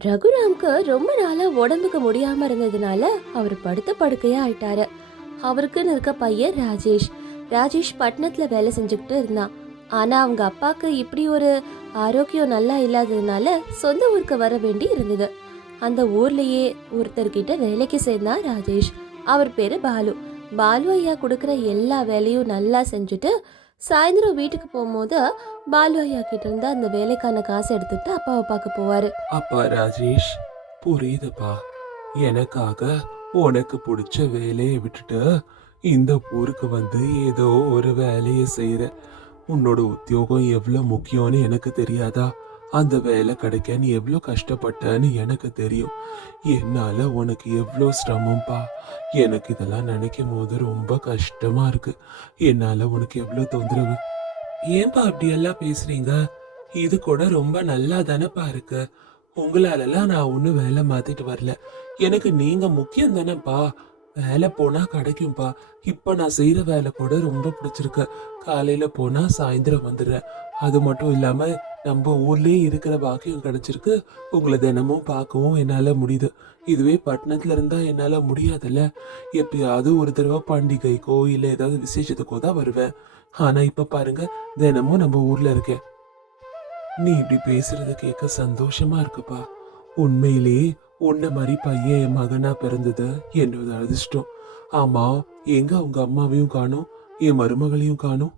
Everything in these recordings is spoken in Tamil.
ரகுராம்க்கு ரொம்ப நாளா உடம்புக்கு முடியாம இருந்ததுனால அவர் படுத்த படுக்கையா ஆயிட்டாரு. அவருக்குன்னு இருக்க பையன் ராஜேஷ். ராஜேஷ் பட்டணத்துல வேலை செஞ்சுக்கிட்டு இருந்தான். ஆனா அவங்க அப்பாக்கு இப்படி ஒரு ஆரோக்கியம் நல்லா இல்லாததுனால சொந்த ஊருக்கு வர வேண்டி இருந்தது. அந்த ஊர்லயே ஒருத்தர்கிட்ட வேலைக்கு சேர்ந்தான் ராஜேஷ். அவர் பேரு பாலு. பாலு ஐயா கொடுக்குற எல்லா வேலையும் நல்லா செஞ்சுட்டு சாயந்தரம் வீட்டுக்கு போகும்போது பாலு ஐயா கிட்ட இருந்து அந்த வேலைக்கான காசை எடுத்துட்டு அப்பாவை பார்க்க போவாரு. அப்பா ராஜேஷ் புரியுதுப்பா. எனக்காக உனக்கு பிடிச்ச வேலையை விட்டுட்டு இந்த ஊருக்கு வந்து ஏதோ ஒரு வேலையை செய்யற. உன்னோட உத்தியோகம் எவ்வளோ முக்கியம்னு எனக்கு தெரியாதா? அந்த வேலை கிடைக்க நீ எவ்வளோ கஷ்டப்பட்டன்னு எனக்கு தெரியும். என்னால் உனக்கு எவ்வளோ சிரமம்ப்பா எனக்கு இதெல்லாம் நினைக்கும் போது ரொம்ப கஷ்டமாக இருக்குது என்னால் உனக்கு எவ்வளோ தொந்தரவு? ஏன்பா அப்படி எல்லாம் இது கூட ரொம்ப நல்லா தானேப்பா இருக்கு. உங்களாலலாம் நான் ஒன்றும் வேலை மாற்றிட்டு வரல. எனக்கு நீங்கள் முக்கியம் தானேப்பா வேலை போனால் கிடைக்கும்பா. இப்போ நான் செய்கிற வேலை கூட ரொம்ப பிடிச்சிருக்கு. காலையில் போனால் சாயந்தரம் வந்துடுறேன். அது மட்டும் இல்லாமல் நம்ம ஊர்லேயே இருக்கிற பாக்கியம் கிடச்சிருக்கு. உங்களை தினமும் பார்க்கவும் என்னால் முடியுது. இதுவே பட்டணத்தில் இருந்தால் என்னால் முடியாதுல்ல. எப்பயாவது ஒரு தடவை பண்டிகைக்கோ இல்லை ஏதாவது விசேஷத்துக்கோ தான் வருவேன். ஆனால் இப்போ பாருங்க தினமும் நம்ம ஊரில் இருக்கேன். நீ இப்படி பேசுகிறத கேட்க சந்தோஷமா இருக்குப்பா. உண்மையிலேயே உன்ன மாதிரி பையன் என் மகனா பிறந்தது என்னோட அதிர்ஷ்டம் ஆமா எங்க அவங்க அம்மாவையும் காணும் என் மருமகளையும் காணும்.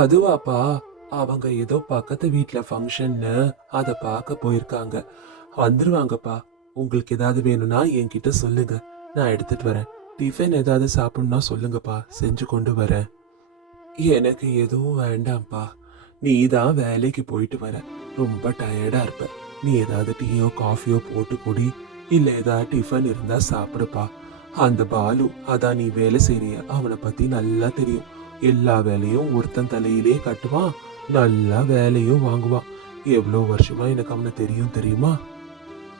அதுவாப்பா. அவங்க ஏதோ பக்கத்து வீட்டில் ஃபங்க்ஷன்னு அதை பார்க்க போயிருக்காங்க. வந்துருவாங்கப்பா. உங்களுக்கு ஏதாவது வேணும்னா என்கிட்ட சொல்லுங்க. நான் எடுத்துட்டு வரேன். டிஃபன் ஏதாவது சாப்பிடணும்னா சொல்லுங்கப்பா. செஞ்சு கொண்டு வரேன். எனக்கு எதுவும் வேண்டாம்ப்பா. நீ தான் வேலைக்கு போயிட்டு வர. ரொம்ப டயர்டா இருப்ப. நீ ஏதாவது டீயோ காஃபியோ போட்டு குடி. இல்ல ஏதாவது டிஃபன் இருந்தா சாப்பிடுப்பா. அந்த பாலு அதான் நீ வேலை செய்றிய அவனை பத்தி நல்லா தெரியும். எல்லா வேலையும் ஒருத்தன் தலையிலே கட்டுவான். நல்லா வேலையும் வாங்குவான் எவ்வளவு வருஷமா எனக்கு அவனை தெரியும் தெரியுமா?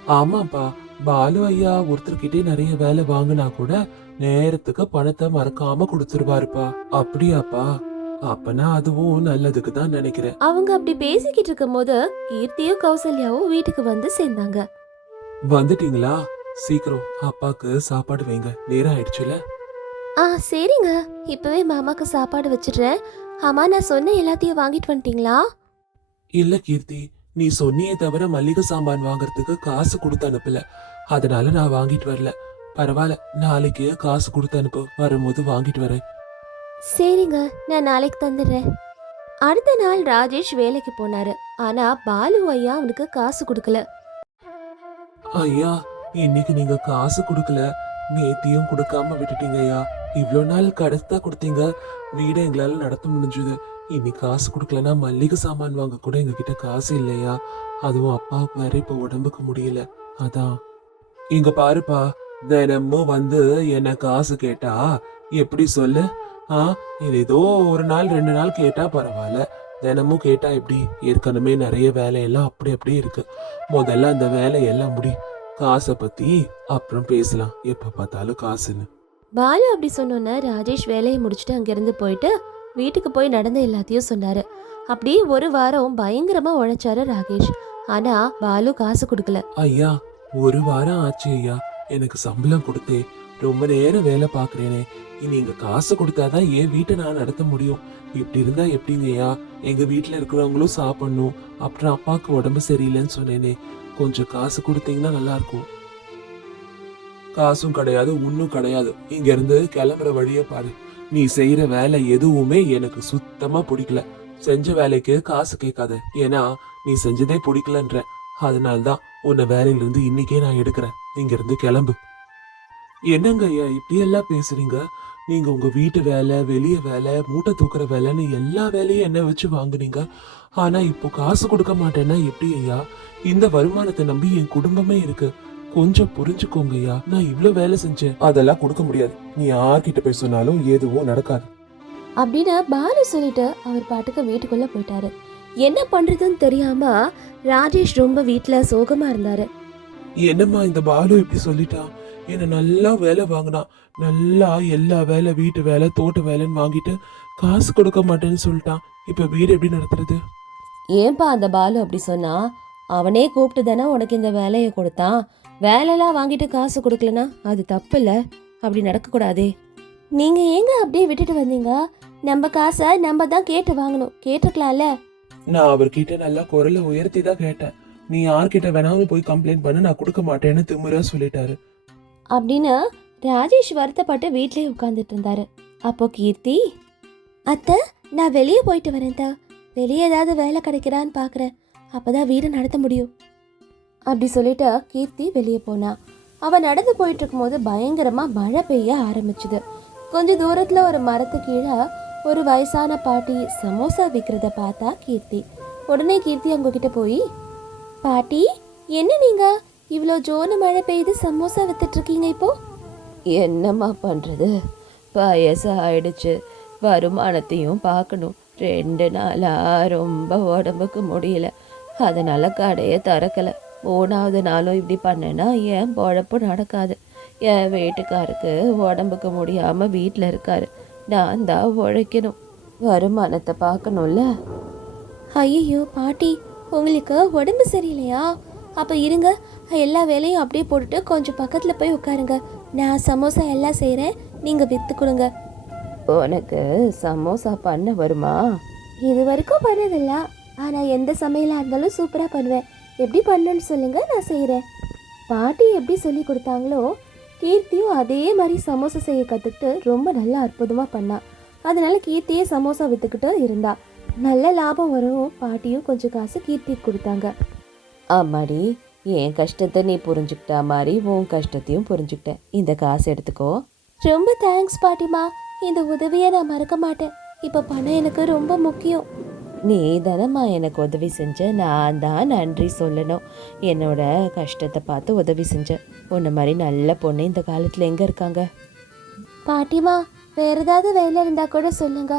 ஆமாப்பா பாலு ஐயா ஒருத்தர்கிட்டே நிறைய வேலை வாங்கினா கூட நேரத்துக்கு பணத்தை மறக்காம கொடுத்துருவாருப்பா. அப்படியாப்பா? அப்பனா அதுவும் நல்லதுக்கு தான் நினைக்கிறேன். அவங்க அப்படி பேசிக்கிட்டு இருக்கும்போது கீர்த்தியும் கௌசல்யாவும் வீட்டுக்கு வந்து சேர்ந்தாங்க. வந்துட்டீங்களா? சீக்கிரம் அப்பாக்கு சாப்பாடு வைங்க. நேரம் ஆயிடுச்சுல? ஆ சரிங்க. இப்பவே மாமாக்கு சாப்பாடு வச்சிடுறேன். ஆமா நான் சொன்ன எல்லாத்தையும் வாங்கிட்டு வந்துட்டீங்களா? இல்ல கீர்த்தி. நீ சொன்னியே தவிர மல்லிகை சாமான் வாங்குறதுக்கு காசு கொடுத்து அனுப்பல. அதனால நான் வாங்கிட்டு வரல. பரவாயில்ல நாளைக்கு காசு கொடுத்து அனுப்பு. வரும்போது வாங்கிட்டு வரேன். சரிங்க நான் நாளைக்கு தந்துடுறேன். அடுத்த நாள் ராஜேஷ் வேலைக்கு போனாரு. ஆனா பாலு ஐயா அவனுக்கு காசு கொடுக்கல. ஐயா இன்னைக்கு நீங்க காசு கொடுக்கல. நேத்தியும் கொடுக்காம விட்டுட்டீங்க ஐயா. இவ்வளோ நாள் கடைசியா கொடுத்தீங்க. வீடை எங்களால் நடத்த முடிஞ்சுது. இன்னைக்கு காசு கொடுக்கலன்னா மல்லிகை சாமான் வாங்க கூட எங்ககிட்ட காசு இல்லையா? அதுவும் அப்பாவுக்கு வேற இப்போ உடம்புக்கு முடியல. அதான். இங்க பாருப்பா தினமும் வந்து என்ன காசு கேட்டா? எப்படி சொல்லு? ஆ இது ஏதோ ஒரு நாள் ரெண்டு நாள் கேட்டா பரவாயில்ல. தினமும் கேட்டா எப்படி? ஏற்கனவே நிறைய வேலையெல்லாம் அப்படி அப்படியே இருக்கு. முதல்ல அந்த வேலையெல்லாம் முடி. காசை பத்தி அப்புறம் பேசலாம். எப்ப பார்த்தாலும் காசுன்னு. பாலு அப்படி சொன்னோன்னே ராஜேஷ் வேலையை முடிச்சுட்டு அங்கேருந்து போயிட்டு வீட்டுக்கு போய் நடந்த எல்லாத்தையும் சொன்னாரு. அப்படி ஒரு வாரம் பயங்கரமா உழைச்சாரு ராகேஷ். ஆனா பாலு காசு கொடுக்கல. ஐயா ஒரு வாரம் ஆச்சு ஐயா. எனக்கு சம்பளம் கொடுத்தே. ரொம்ப நேரம் வேலை பாக்குறேனே இனி இங்க காசு கொடுத்தாதான் என் வீட்டை நான் நடத்த முடியும். இப்படி இருந்தா எப்படிங்க ஐயா? எங்க வீட்டுல இருக்கிறவங்களும் சாப்பிடணும். அப்புறம் அப்பாவுக்கு உடம்பு சரியில்லைன்னு சொன்னேனே. கொஞ்சம் காசு கொடுத்தீங்கன்னா நல்லா இருக்கும். காசும் கிடையாது ஒன்னும் கிடையாது. இங்க இருந்து கிளம்புற வழியை பாரு. நீ செய்யற வேலை எதுவுமே எனக்கு சுத்தமா பிடிக்கல. செஞ்ச வேலைக்கு காசு கேட்காத. ஏன்னா நீ செஞ்சதே பிடிக்கலன்ற. அதனால்தான் உன்னை வேலையில இருந்து இன்னைக்கே நான் எடுக்கிறேன். இங்க இருந்து கிளம்பு. என்னங்க ஐயா இப்படி எல்லாம் பேசுறீங்க? நீங்க உங்க வீட்டு வேலை வெளிய வேலை மூட்டை தூக்குற வேலைன்னு எல்லா வேலையும் என்ன வச்சு வாங்குனீங்க? ஆனா இப்போ காசு கொடுக்க மாட்டேன்னா எப்படி ஐயா? இந்த வருமானத்தை நம்பி என் குடும்பமே இருக்கு. கொஞ்சம் புரிஞ்சுக்கோங்க ஐயா நான் இவ்ளோ வேலை செஞ்சேன். அதெல்லாம் கொடுக்க முடியாது. நீ யார்கிட்ட போய் சொன்னாலும் எதுவும் நடக்காது. அப்படின்னு பாலு சொல்லிட்டு அவர் பாட்டுக்கு வீட்டுக்குள்ள போயிட்டாரு. என்ன பண்றதுன்னு தெரியாம ராஜேஷ் ரொம்ப வீட்ல சோகமா இருந்தாரு. என்னம்மா இந்த பாலு இப்படி சொல்லிட்டான் என்ன நல்லா வேலை வாங்கினான் நல்லா எல்லா வேலை வீட்டு வேலை தோட்ட வேலைன்னு வாங்கிட்டு காசு கொடுக்க மாட்டேன்னு சொல்லிட்டான் இப்ப வீடு எப்படி நடத்துறது? ஏன்பா அந்த பாலு அப்படி சொன்னா? அவனே கூப்பிட்டு தானே உனக்கு இந்த வேலையை கொடுத்தான். வேலையெல்லாம் வாங்கிட்டு காசு கொடுக்கலனா அது தப்பு இல்ல அப்படி நடக்கக்கூடாதே. நீங்க ஏங்க அப்படியே விட்டுட்டு வந்தீங்க? நம்ம காசை நம்ம தான் கேட்டு வாங்கணும். கேட்டிருக்கலாம்ல? நான் அவர்கிட்ட நல்லா குரலை உயர்த்தி தான் கேட்டேன். நீ யார்கிட்ட வேணாலும் போய் கம்ப்ளைண்ட் பண்ணு நான் கொடுக்க மாட்டேன்னு திமிரா சொல்லிட்டாரு. அப்படின்னு ராஜேஷ் வருத்தப்பட்டு வீட்லயே உட்காந்துட்டு இருந்தாரு. அப்போ கீர்த்தி அத்தை நான் வெளியே போயிட்டு வரேன் தா வெளியே ஏதாவது வேலை கிடைக்கிறான்னு பார்க்குறேன் அப்பதான் வீடு நடத்த முடியும். அப்படி சொல்லிட்டு கீர்த்தி வெளியே போனா. அவன் நடந்து போயிட்டு இருக்கும்போது பயங்கரமா மழை பெய்ய ஆரம்பிச்சுது. கொஞ்ச தூரத்துல ஒரு மரத்து கீழே ஒரு வயசான பாட்டி சமோசா விற்கிறத பார்த்தா கீர்த்தி. உடனே கீர்த்தி அவங்க கிட்ட போய் பாட்டி என்ன நீங்க? இவ்வளோ ஜோனு மழை பெய்யுது சமோசா வித்துட்டு இருக்கீங்க இப்போ? என்னம்மா பண்றது? வயசு ஆயிடுச்சு வருமானத்தையும் பார்க்கணும். ரெண்டு நாளாக ரொம்ப உடம்புக்கு முடியல. அதனால கடையை திறக்கலை. மூணாவது நாளும் இப்படி பண்ணேன்னா என் பொழப்பு நடக்காது. என் வீட்டுக்காருக்கு உடம்புக்கு முடியாம வீட்டில் இருக்காரு. நான் தான் உழைக்கணும். வருமானத்தை பார்க்கணும்ல? ஐயோ பாட்டி உங்களுக்கு உடம்பு சரியில்லையா? அப்போ இருங்க எல்லா வேலையும் அப்படியே போட்டுட்டு கொஞ்சம் பக்கத்தில் போய் உட்காருங்க. நான் சமோசா எல்லாம் செய்கிறேன் நீங்கள் விற்று கொடுங்க. உனக்கு சமோசா பண்ண வருமா? இது வரைக்கும் பண்ணதில்ல. ஆனால் எந்த சமையலாக இருந்தாலும் சூப்பராக பண்ணுவேன். எப்படி பண்ணணும்னு சொல்லுங்க நான் செய்கிறேன் பாட்டி எப்படி சொல்லி கொடுத்தாங்களோ கீர்த்தியும் அதே மாதிரி சமோசா செய்ய கற்றுக்கிட்டு ரொம்ப நல்லா அற்புதமாக பண்ணா. அதனால கீர்த்தியே சமோசா விற்றுக்கிட்டு இருந்தா. நல்ல லாபம் வரும் பாட்டியும் கொஞ்சம் காசு கீர்த்தி கொடுத்தாங்க. ஆமாடி என் கஷ்டத்தை நீ புரிஞ்சுக்கிட்டா மாதிரி உன் கஷ்டத்தையும் புரிஞ்சுக்கிட்டேன். இந்த காசு எடுத்துக்கோ. ரொம்ப தேங்க்ஸ் பாட்டிமா இந்த உதவியை நான் மறக்க மாட்டேன். இப்போ பணம் எனக்கு ரொம்ப முக்கியம். நீ தானம்மா எனக்கு உதவி செஞ்ச? நான் தான் நன்றி சொல்லணும். என்னோட கஷ்டத்தை பார்த்து உதவி செஞ்ச. உன்ன மாதிரி நல்ல பொண்ணு இந்த காலத்தில் எங்கே இருக்காங்க? பாட்டிமா வேற ஏதாவது வேலை இருந்தா கூட சொல்லுங்க.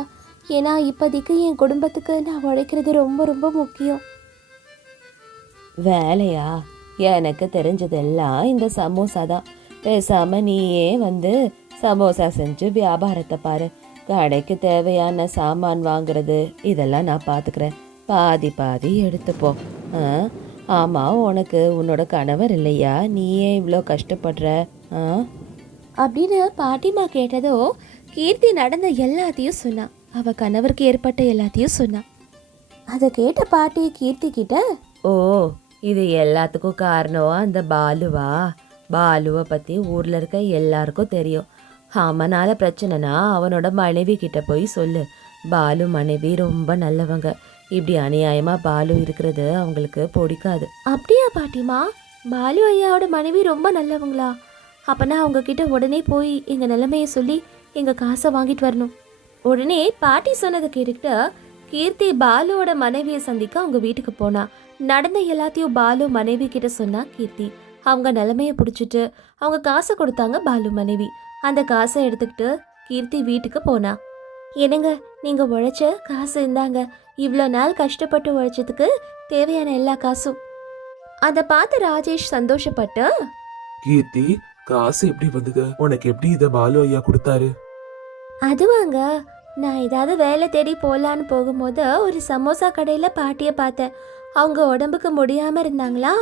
ஏன்னா இப்போதைக்கு என் குடும்பத்துக்கு நான் உழைக்கிறது ரொம்ப ரொம்ப முக்கியம். வேலையா? எனக்கு தெரிஞ்சதெல்லாம் இந்த சமோசா தான். பேசாம நீயே வந்து சமோசா செஞ்சு வியாபாரத்தை பாரு. கடைக்கு தேவையான சாமான் வாங்குறது இதெல்லாம் நான் பார்த்துக்கிறேன் பாதி பாதி எடுத்துப்போ. ஆ? ஆமாம் உனக்கு உன்னோட கணவர் இல்லையா? நீயே இவ்வளோ கஷ்டப்படுற? ஆ? அப்படின்னு பாட்டிமா கேட்டதோ கீர்த்தி நடந்த எல்லாத்தையும் சொன்னா. அவ கணவருக்கு ஏற்பட்ட எல்லாத்தையும் சொன்னா. அதை கேட்ட பாட்டி கீர்த்தி கிட்ட ஓ இது எல்லாத்துக்கும் காரணம் அந்த பாலுவா? பாலுவை பத்தி ஊர்ல இருக்க எல்லாருக்கும் தெரியும். அவனால பிரச்சனைனா அவனோட மனைவி கிட்ட போய் சொல்லு. பாலு மனைவி ரொம்ப நல்லவங்க. இப்படி அநியாயமா பாலு இருக்கிறது அவங்களுக்கு பிடிக்காது. அப்படியா பாட்டிமா? பாலு ஐயாவோட மனைவி ரொம்ப நல்லவங்களா? அப்பனா அவங்க கிட்ட உடனே போய் எங்க நிலைமைய சொல்லி எங்க காசை வாங்கிட்டு வரணும். உடனே பாட்டி சொன்னதை கேட்டுக்கிட்டு கீர்த்தி பாலுவோட மனைவியை சந்திக்க அவங்க வீட்டுக்கு போனா. நடந்த எல்லாத்தையும் பாலு மனைவி கிட்ட சொன்னா கீர்த்தி. அவங்க நிலைமைய பிடிச்சிட்டு அவங்க காசை கொடுத்தாங்க பாலு மனைவி. அந்த காசை எடுத்துக்கிட்டு கீர்த்தி வீட்டுக்கு போனா. என்னங்க நீங்க உழைச்ச காசு இருந்தாங்க இவ்வளோ நாள் கஷ்டப்பட்டு உழைச்சதுக்கு தேவையான எல்லா காசும். அதை பார்த்து ராஜேஷ் சந்தோஷப்பட்டு கீர்த்தி காசு எப்படி வந்தது உனக்கு எப்படி இத பாலு ஐயா கொடுத்தாரு? அதுவாங்க. நான் ஏதாவது வேலை தேடி போகலான்னு போகும்போது ஒரு சமோசா கடையில் பாட்டியை பார்த்தேன். அவங்க உடம்புக்கு முடியாமல் இருந்தாங்களா?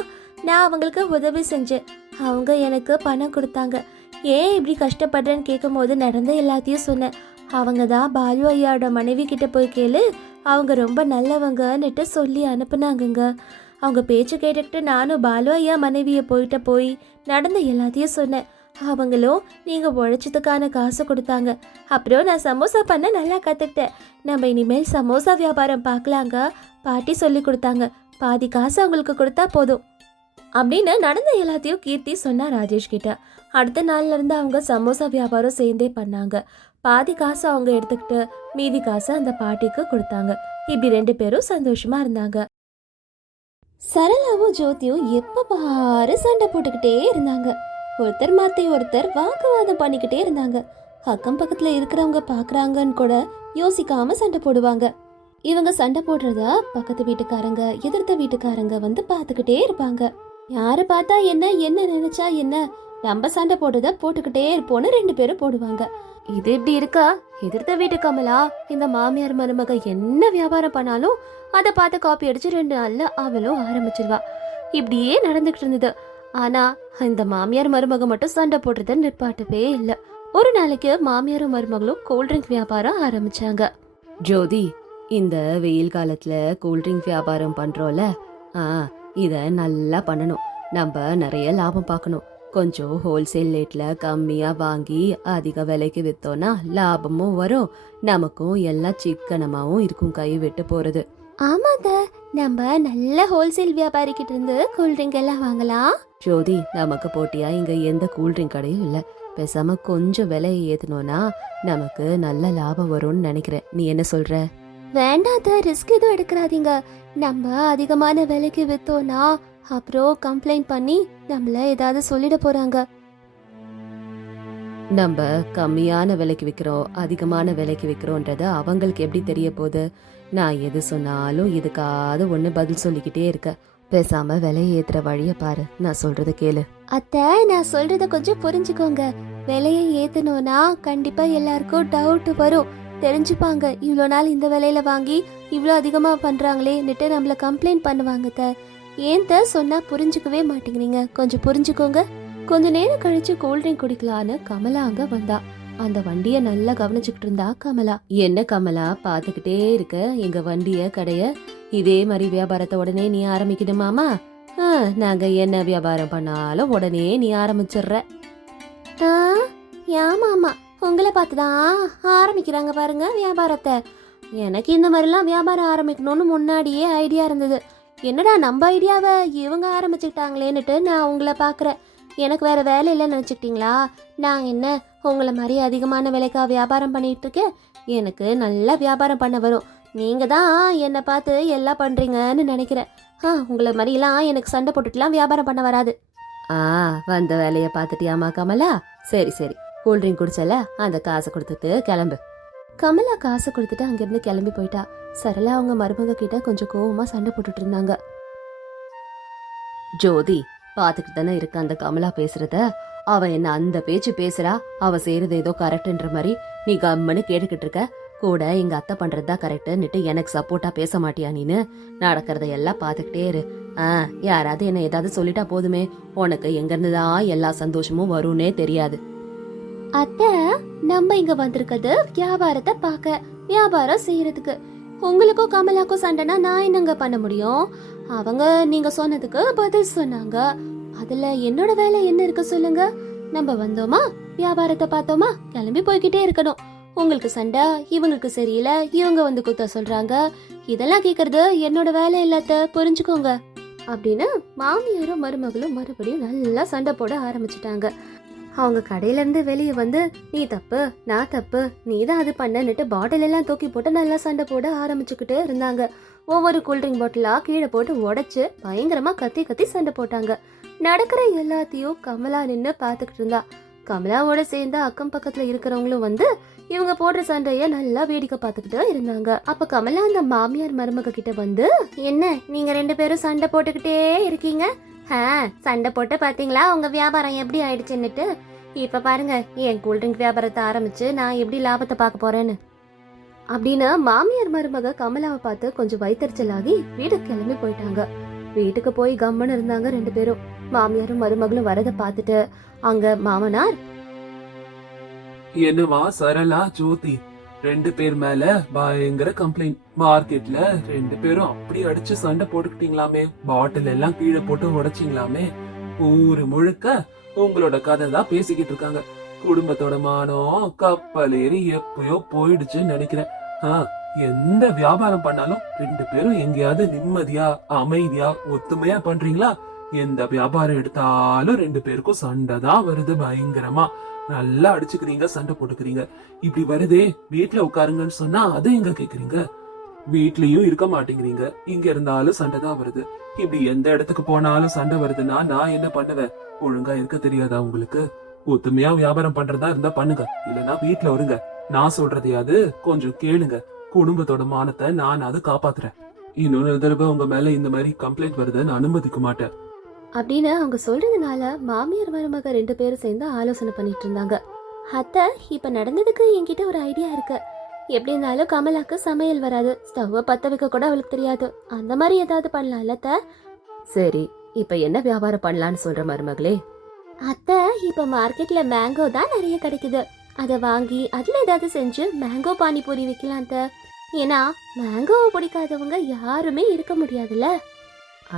நான் அவங்களுக்கு உதவி செஞ்சேன். அவங்க எனக்கு பணம் கொடுத்தாங்க. ஏன் இப்படி கஷ்டப்படுறேன்னு கேட்கும்போது நடந்த எல்லாத்தையும் சொன்னேன். அவங்க தான் பாலு ஐயாவோட மனைவி கிட்ட போய் கேளு. அவங்க ரொம்ப நல்லவங்கன்னுட்டு சொல்லி அனுப்புனாங்கங்க. அவங்க பேச்சு கேட்டுக்கிட்டு நானும் பாலு ஐயா மனைவியை போயிட்ட போய் நடந்த எல்லாத்தையும் சொன்னேன். அவங்களும் நீங்கள் உழைச்சதுக்கான காசு கொடுத்தாங்க. அப்புறம் நான் சமோசா பண்ண நல்லா கற்றுக்கிட்டேன் நம்ம இனிமேல் சமோசா வியாபாரம் பார்க்கலாங்க. பாட்டி சொல்லி கொடுத்தாங்க. பாதி காசு அவங்களுக்கு கொடுத்தா போதும். அப்படின்னு நடந்த எல்லாத்தையும் கீர்த்தி சொன்னா ராஜேஷ் கிட்ட. அடுத்த நாள்ல இருந்து அவங்க சமோசா வியாபாரம் சேர்ந்தே பண்ணாங்க. பாதி காசு அவங்க எடுத்துக்கிட்டு மீதி காசு அந்த பாட்டிக்கு கொடுத்தாங்க. இப்படி ரெண்டு பேரும் சந்தோஷமா இருந்தாங்க. சரளாவும் ஜோதியும் எப்ப பாரு சண்டை போட்டுக்கிட்டே இருந்தாங்க. ஒருத்தர் மாத்தி ஒருத்தர் வாக்குவாதம் பண்ணிக்கிட்டே இருந்தாங்க. அக்கம் பக்கத்துல இருக்கிறவங்க பாக்குறாங்கன்னு கூட யோசிக்காம சண்டை போடுவாங்க. இவங்க சண்டை போடுறத பக்கத்து வீட்டுக்காரங்க எதிர்த்த வீட்டுக்காரங்க வந்து பார்த்துக்கிட்டே இருப்பாங்க. யாரை பார்த்தா என்ன என்ன நினைச்சா என்ன? நம்ம சண்டை போட்டுதான் போட்டுக்கிட்டே இருப்போம்னு ரெண்டு பேரும் போடுவாங்க. இது இப்படி இருக்கா? எதிர்த்த வீட்டு கமலா இந்த மாமியார் மருமக என்ன வியாபாரம் பண்ணாலும் அதை பார்த்து காப்பி அடிச்சு ரெண்டு நாள்ல அவளும் ஆரம்பிச்சிருவா. இப்படியே நடந்துகிட்டு இருந்தது. ஆனா இந்த மாமியார் மருமக மட்டும் சண்டை போடுறத நிற்பாட்டவே இல்லை. ஒரு நாளைக்கு மாமியாரும் மருமகளும் கூல்ட்ரிங்க் வியாபாரம் ஆரம்பிச்சாங்க. ஜோதி இந்த வெயில் காலத்துல கூல்ட்ரிங்க் வியாபாரம் பண்றோம்ல ஆ இத நல்லா பண்ணணும். நம்ம நிறைய லாபம் பார்க்கணும். கொஞ்சம் ஹோல்சேல் ரேட்ல கம்மியா வாங்கி அதிக விலைக்கு வித்தோம்னா லாபமும் வரும். நமக்கும் எல்லாம் சிக்கனமாவும் இருக்கும் கை விட்டு போறது. ஆமாங்க. நம்ம நல்ல ஹோல்சேல் வியாபாரி கிட்ட இருந்து கூல்ட்ரிங்க் எல்லாம் வாங்கலாம். ஜோதி நமக்கு போட்டியா? இங்க எந்த கூல்ட்ரிங்க் கடையும் இல்ல. பேசாம கொஞ்சம் விலையை ஏத்தனோம்னா நமக்கு நல்ல லாபம் வரும்னு நினைக்கிறேன். நீ என்ன சொல்ற? வேண்டாத ரிஸ்க் எதுவும் எடுக்கிறாதீங்க நம்ம அதிகமான விலைக்கு வித்தோம்னா அப்புறம் கம்ப்ளைண்ட் பண்ணி நம்மள ஏதாவது சொல்லிட போறாங்க. நம்ம கம்மியான விலைக்கு விற்கிறோம் அதிகமான விலைக்கு விற்கிறோன்றது அவங்களுக்கு எப்படி தெரிய போகுது? நான் எது சொன்னாலும் இதுக்காவது ஒன்று பதில் சொல்லிக்கிட்டே இருக்க. பேசாம விலையை ஏத்துற வழிய பாரு. நான் சொல்றத கேளு. அத்தை நான் சொல்றத கொஞ்சம் புரிஞ்சுக்கோங்க. விலையை ஏத்தணும்னா கண்டிப்பா எல்லாருக்கும் டவுட் வரும். தெரிஞ்சுப்பாங்க. இவ்வளோ நாள் இந்த விலையில வாங்கி இவ்வளோ அதிகமாக பண்ணுறாங்களேன்னுட்டு நம்மளை கம்ப்ளைண்ட் பண்ணுவாங்க த. ஏன் த சொன்னால் புரிஞ்சுக்கவே மாட்டேங்கிறீங்க. கொஞ்சம் புரிஞ்சுக்கோங்க. கொஞ்ச நேரம் கழிச்சு கூல்ட்ரிங்க் குடிக்கலான்னு கமலா அங்கே வந்தா. அந்த வண்டிய நல்லா கவனிச்சுக்கிட்டு இருந்தா கமலா. என்ன கமலா பாத்துக்கிட்டே இருக்க. எங்க வண்டிய கடைய இதே மாதிரி வியாபாரத்தை உடனே நீ ஆரம்பிக்கணுமாமா ஆ, நாங்க என்ன வியாபாரம் பண்ணாலும் உடனே நீ ஆரம்பிச்சிடுற. ஆமாமா உங்களை பார்த்து தான் ஆரம்பிக்கிறாங்க பாருங்க வியாபாரத்தை. எனக்கு இந்த மாதிரிலாம் வியாபாரம் ஆரம்பிக்கணும்னு முன்னாடியே ஐடியா இருந்தது. என்னடா நம்ம ஐடியாவை இவங்க ஆரம்பிச்சுக்கிட்டாங்களேன்னுட்டு நான் உங்களை பார்க்குறேன். எனக்கு வேறு வேலை இல்லைன்னு நினச்சிக்கிட்டீங்களா? நான் என்ன உங்களை மாதிரி அதிகமான விலைக்கா வியாபாரம் பண்ணிட்டு இருக்கேன்? எனக்கு நல்லா வியாபாரம் பண்ண வரும். நீங்கள் தான் என்னை பார்த்து எல்லாம் பண்ணுறீங்கன்னு நினைக்கிறேன். ஆ உங்களை மாதிரிலாம் எனக்கு சண்டை போட்டுட்டுலாம் வியாபாரம் பண்ண வராது. ஆ வந்த வேலையை பார்த்துட்டியாமா கமலா? சரி சரி. கூல்ட்ரிங்க் குடிச்சல அந்த காசை கொடுத்துட்டு கிளம்பு. கமலா காசை கொடுத்துட்டு அங்கிருந்து கிளம்பி போயிட்டா. சரளா அவங்க மருமக கிட்ட கொஞ்சம் கோவமா சண்டை போட்டுட்டு இருந்தாங்க. ஜோதி பாத்துக்கிட்டு தானே இருக்க அந்த கமலா பேசுறத? அவ என்ன அந்த பேச்சு பேசுறா? அவ செய்யறது ஏதோ கரெக்ட்ன்ற மாதிரி நீ கம்முன்னு கேட்டுக்கிட்டு இருக்க. கூட எங்க அத்தை பண்றதா கரெக்ட்னுட்டு எனக்கு சப்போர்ட்டா பேச மாட்டியா நீனு? நடக்கிறத எல்லாம் பாத்துக்கிட்டே இரு. ஆ யாராவது என்ன ஏதாவது சொல்லிட்டா போதுமே. உனக்கு எங்க இருந்துதான் எல்லா சந்தோஷமும் வரும்னே தெரியாது. அத்தை நம்ம இங்க வந்திருக்கிறது வியாபாரத்தை பார்க்க வியாபாரம் செய்யறதுக்கு. உங்களுக்கும் கமலாக்கும் சண்டைனா நான் என்னங்க பண்ண முடியும்? அவங்க நீங்க சொன்னதுக்கு பதில் சொன்னாங்க. அதுல என்னோட வேலை என்ன இருக்கு சொல்லுங்க. நம்ம வந்தோமா? வியாபாரத்தை பார்த்தோமா? கிளம்பி போய்கிட்டே இருக்கணும். உங்களுக்கு சண்டை இவங்களுக்கு சரியில்லை இவங்க வந்து குத்த சொல்றாங்க. இதெல்லாம் கேக்குறது என்னோட வேலை இல்லாத புரிஞ்சுக்கோங்க. அப்படின்னு மாமியாரும் மருமகளும் மறுபடியும் நல்லா சண்டை போட ஆரம்பிச்சிட்டாங்க. அவங்க கடையிலேருந்து வெளியே வந்து நீ தப்பு நான் தப்பு நீ தான் அது பண்ணன்னுட்டு பாட்டில் எல்லாம் தூக்கி போட்டு நல்லா சண்டை போட ஆரம்பிச்சுக்கிட்டே இருந்தாங்க. ஒவ்வொரு கூல்ட்ரிங்க் பாட்டிலாக கீழே போட்டு உடைச்சு பயங்கரமாக கத்தி கத்தி சண்டை போட்டாங்க. நடக்கிற எல்லாத்தையும் கமலா நின்று பார்த்துக்கிட்டு இருந்தா. கமலாவோட சேர்ந்து அக்கம் பக்கத்துல இருக்கிறவங்களும் வந்து இவங்க போடுற சண்டைய நல்லா வேடிக்கை பார்த்துக்கிட்டு இருந்தாங்க. அப்ப கமலா அந்த மாமியார் மருமக கிட்ட வந்து என்ன நீங்க ரெண்டு பேரும் சண்டை போட்டுக்கிட்டே இருக்கீங்க? ஆ சண்டை போட்டு பாத்தீங்களா? உங்க வியாபாரம் எப்படி ஆயிடுச்சுன்னுட்டு? இப்ப பாருங்க என் கூல்ட்ரிங்க் வியாபாரத்தை ஆரம்பிச்சு நான் எப்படி லாபத்தை பார்க்க போறேன்னு. அப்படின்னு மாமியார் மருமக கமலாவை பார்த்து கொஞ்சம் வைத்தறிச்சலாகி வீட்டுக்கு கிளம்பி போயிட்டாங்க. வீட்டுக்கு போய் கம்மன்னு இருந்தாங்க ரெண்டு பேரும். மாமியாரும் மருமகளும் வரத பார்த்துட்டு அங்க மாமனார்? என்னவா சரளா ஜோதி? ரெண்டு பேர் மேல பயங்கர கம்ப்ளைண்ட் மார்க்கெட்ல ரெண்டு பேரும் அப்படி அடிச்சு சண்டை போட்டுக்கிட்டீங்களாமே. பாட்டில் எல்லாம் கீழே போட்டு உடைச்சிங்களாமே. ஊரு முழுக்க உங்களோட கதை தான் பேசிக்கிட்டு இருக்காங்க. குடும்பத்தோட மானம் கப்பல் ஏறி எப்பயோ போயிடுச்சுன்னு நினைக்கிறேன். ஆஹ் எந்த வியாபாரம் பண்ணாலும் ரெண்டு பேரும் எங்கேயாவது நிம்மதியா அமைதியா ஒத்துமையா பண்றீங்களா? எந்த வியாபாரம் எடுத்தாலும் ரெண்டு பேருக்கும் சண்டை தான் வருது பயங்கரமா. நல்லா அடிச்சுக்கிறீங்க சண்டை போட்டுக்கிறீங்க. இப்படி வருதே வீட்டுல உட்காருங்கன்னு சொன்னா அதை எங்க கேக்குறீங்க? வீட்லயும் இருக்க மாட்டேங்கிறீங்க. இங்க இருந்தாலும் சண்டை தான் வருது. இப்படி எந்த இடத்துக்கு போனாலும் சண்டை வருதுன்னா நான் என்ன பண்ணுவேன்? ஒழுங்கா இருக்க தெரியாதா உங்களுக்கு? ஒத்துமையா வியாபாரம் பண்றதா இருந்தா பண்ணுங்க. இல்லைன்னா வீட்டுல வருங்க. நான் சொல்றதையாவது கொஞ்சம் கேளுங்க. குடும்பத்தோட மானத்தை நான் அது காப்பாத்துறேன். இன்னொரு தடவை உங்க மேல இந்த மாதிரி கம்ப்ளைண்ட் வருதுன்னு அனுமதிக்க மாட்டேன். அப்படின்னு அவங்க சொல்றதுனால மாமியார் மருமக ரெண்டு பேரும் சேர்ந்து ஆலோசனை பண்ணிட்டு இருந்தாங்க. அத்தை இப்ப நடந்ததுக்கு என்கிட்ட ஒரு ஐடியா இருக்கு. எப்படி இருந்தாலும் கமலாக்கு சமையல் வராது. ஸ்டவ்வை பத்த வைக்க கூட அவளுக்கு தெரியாது. அந்த மாதிரி ஏதாவது பண்ணலாம்ல அத்தை? சரி இப்ப என்ன வியாபாரம் பண்ணலாம்னு சொல்ற மருமகளே? அத்தை இப்ப மார்க்கெட்ல மேங்கோ தான் நிறைய கிடைக்குது. அதை வாங்கி அதுல ஏதாவது செஞ்சு மேங்கோ பானிபூரி விற்கலாம் அத்தை. ஏன்னா மேங்கோவை பிடிக்காதவங்க யாருமே இருக்க முடியாதுல்ல.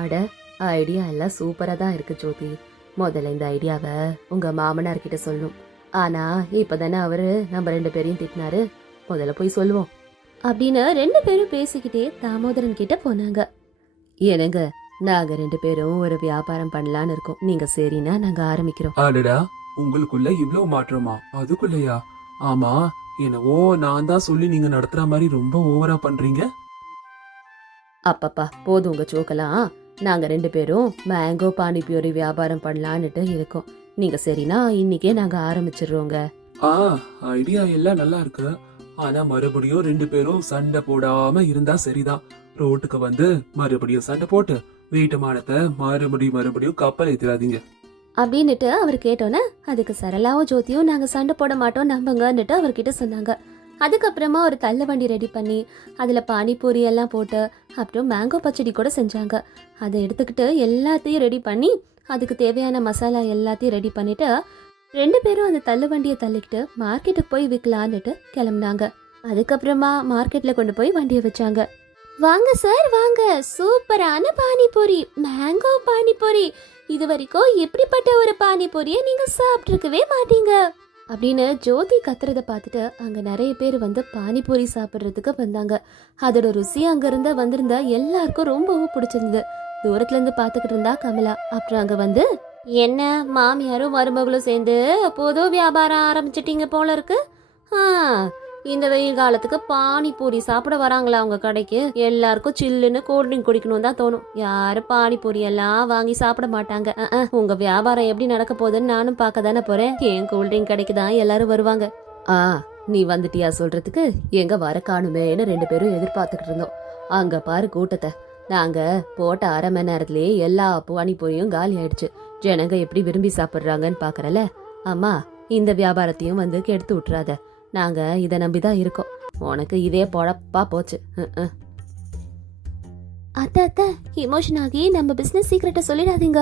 அட ஐடியா எல்லாம் சூப்பரா தான் இருக்கு ஜோதி. முதல்ல இந்த ஐடியாவை உங்க மாமனார் கிட்ட சொல்லணும். ஆனா இப்பதானே அவரு நம்ம ரெண்டு பேரையும் திட்டினாரு. முதல்ல போய் சொல்லுவோம். அப்படின்னு ரெண்டு பேரும் பேசிக்கிட்டே தாமோதரன் கிட்ட போனாங்க. என்னங்க நாங்க ரெண்டு பேரும் ஒரு வியாபாரம் பண்ணலான்னு இருக்கோம். நீங்க சரின்னா நாங்க ஆரம்பிக்கிறோம். அடடா உங்களுக்குள்ள இவ்ளோ மாற்றமா? அதுக்குள்ளயா? ஆமா என்னவோ நான் தான் சொல்லி நீங்க நடத்துற மாதிரி ரொம்ப ஓவரா பண்றீங்க. அப்பப்பா போதும் உங்க சோக்கெல்லாம் நாங்க ரெண்டு பேரும் மேங்கோ பானிபூரி வியாபாரம் பண்ணலான்னுட்டு இருக்கோம். நீங்க சரினா இன்னைக்கே நாங்க ஆரம்பிச்சிடுறோங்க. ஆ ஐடியா எல்லாம் நல்லா இருக்கு. ஆனா மறுபடியும் ரெண்டு பேரும் சண்டை போடாம இருந்தா சரிதான். ரோட்டுக்கு வந்து மறுபடியும் சண்டை போட்டு வீட்டுமானத்தை மறுபடியும் மறுபடியும் கப்பல் ஏத்திராதீங்க அப்படின்னுட்டு அவர் கேட்டோன்னே அதுக்கு சரளாவும் ஜோதியும் நாங்க சண்டை போட மாட்டோம் நம்புங்கன்னுட்டு அவர்கிட்ட சொன்னாங்க. அதுக்கப்புறமா ஒரு தள்ளு வண்டி ரெடி பண்ணி அதுல பானிபூரி எல்லாம் போட்டு அப்புறம் மேங்கோ பச்சடி கூட செஞ்சாங்க. அதை எடுத்துக்கிட்டு எல்லாத்தையும் ரெடி பண்ணி அதுக்கு தேவையான மசாலா எல்லாத்தையும் ரெடி பண்ணிவிட்டு ரெண்டு பேரும் அந்த தள்ளு வண்டியை தள்ளிக்கிட்டு மார்க்கெட்டுக்கு போய் விற்கலான்னுட்டு கிளம்புனாங்க. அதுக்கப்புறமா மார்க்கெட்டில் கொண்டு போய் வண்டியை வச்சாங்க. வாங்க சார் வாங்க. சூப்பரான பானிபூரி. மேங்கோ பானிபூரி. இது வரைக்கும் எப்படிப்பட்ட ஒரு பானிபூரியை நீங்கள் சாப்பிட்ருக்கவே மாட்டீங்க. அப்படின்னு ஜோதி கத்துறத பார்த்துட்டு அங்கே நிறைய பேர் வந்து பானிபூரி சாப்பிட்றதுக்கு வந்தாங்க. அதோட ருசி அங்கேருந்து வந்திருந்த எல்லாருக்கும் ரொம்பவும் பிடிச்சிருந்தது. தூரத்துலேருந்து பார்த்துக்கிட்டு இருந்தா கமலா. அப்புறம் அங்கே வந்து என்ன மாமியாரும் மருமகளும் சேர்ந்து அப்போதும் வியாபாரம் ஆரம்பிச்சிட்டீங்க போல இருக்கு. ஆ இந்த வெயில் காலத்துக்கு பானிபூரி சாப்பிட வராங்களா அவங்க கடைக்கு? எல்லாருக்கும் சில்லுன்னு கோல்ட் ட்ரிங்க் குடிக்கணும் தான் தோணும். யாரும் பானிபூரி எல்லாம் வாங்கி சாப்பிட மாட்டாங்க. உங்க வியாபாரம் எப்படி நடக்க போகுதுன்னு நானும் பார்க்க தானே போறேன். ஏன் கூல் ட்ரிங்க் கடைக்கு தான் எல்லாரும் வருவாங்க. ஆ நீ வந்துட்டியா சொல்றதுக்கு? எங்க வர காணுமேன்னு ரெண்டு பேரும் எதிர்பார்த்துக்கிட்டு இருந்தோம். அங்க பாரு கூட்டத்தை. நாங்க போட்ட அரை மணி நேரத்திலேயே எல்லா பானிபூரியும் காலி ஆயிடுச்சு. ஜனங்க எப்படி விரும்பி சாப்பிடுறாங்கன்னு பாக்குறல அம்மா இந்த வியாபாரத்தையும் வந்து கெடுத்து விட்டுறாத. நாங்க இதை நம்பிதான் இருக்கோம். உனக்கு இதே பொழப்பா போச்சு. அத்த அத்த இமோஷன் ஆகி நம்ம பிசினஸ் சீக்கிரட்ட சொல்லிடாதீங்க.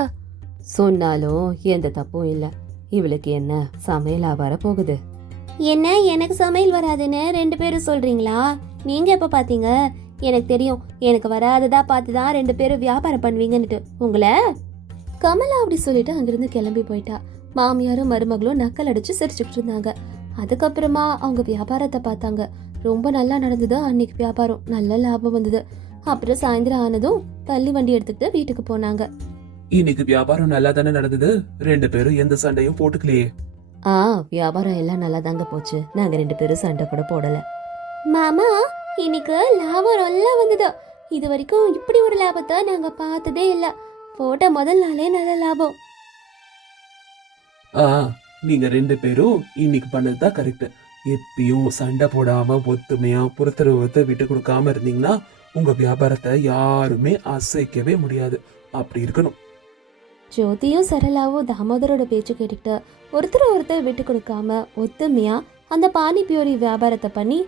சொன்னாலும் எந்த தப்பும் இல்ல. இவளுக்கு என்ன சமையலா வர போகுது என்ன எனக்கு சமையல் வராதுன்னு ரெண்டு பேரும் சொல்றீங்களா? நீங்க எப்ப பாத்தீங்க? எனக்கு தெரியும். எனக்கு வராததா பார்த்து தான் ரெண்டு பேரும் வியாபாரம் பண்ணுவீங்கன்னுட்டு. உங்களை? கமலா அப்படி சொல்லிட்டு அங்கிருந்து கிளம்பி போயிட்டா. மாமியாரும் மருமகளும் நக்கல் அடிச்சு சிரிச்சுக்கிட்டு இருந்தாங்க. அதுக்கப்புறமா அவங்க வியாபாரத்தை பார்த்தாங்க. ரொம்ப நல்லா நடந்தது அன்னைக்கு வியாபாரம். நல்ல லாபம் வந்தது. அப்புறம் சாயந்தரம் ஆனதும் தள்ளி வண்டி எடுத்துக்கிட்டு வீட்டுக்கு போனாங்க. இன்னைக்கு வியாபாரம் நல்லா தானே நடந்தது? ரெண்டு பேரும் எந்த சண்டையும் போட்டுக்கலையே. ஆ வியாபாரம் எல்லாம் நல்லா தாங்க போச்சு. நாங்க ரெண்டு பேரும் சண்டை கூட போடல. மாமா இன்னைக்கு லாபம் நல்லா வந்தது. இது வரைக்கும் இப்படி ஒரு லாபத்தை நாங்க பார்த்ததே இல்ல. போட்ட முதல் நாளே நல்ல லாபம். ஆ நீங்க ரெண்டு பேரும் இன்னைக்கு பண்ணதுதான் கரெக்ட் எப்பயும் சண்டை போடாம ஒத்துமையா பொறுத்தரவத்தை விட்டு கொடுக்காம இருந்தீங்கன்னா உங்க வியாபாரத்தை யாருமே அசைக்கவே முடியாது. அப்படி இருக்கணும். ஜோதியும் சரளாவும் தாமோதரோட பேச்சு கேட்டுக்கிட்டு ஒருத்தர் ஒருத்தர் விட்டு கொடுக்காம ஒத்துமையா அந்த பானிபியூரி வியாபாரத்தை பண்ணி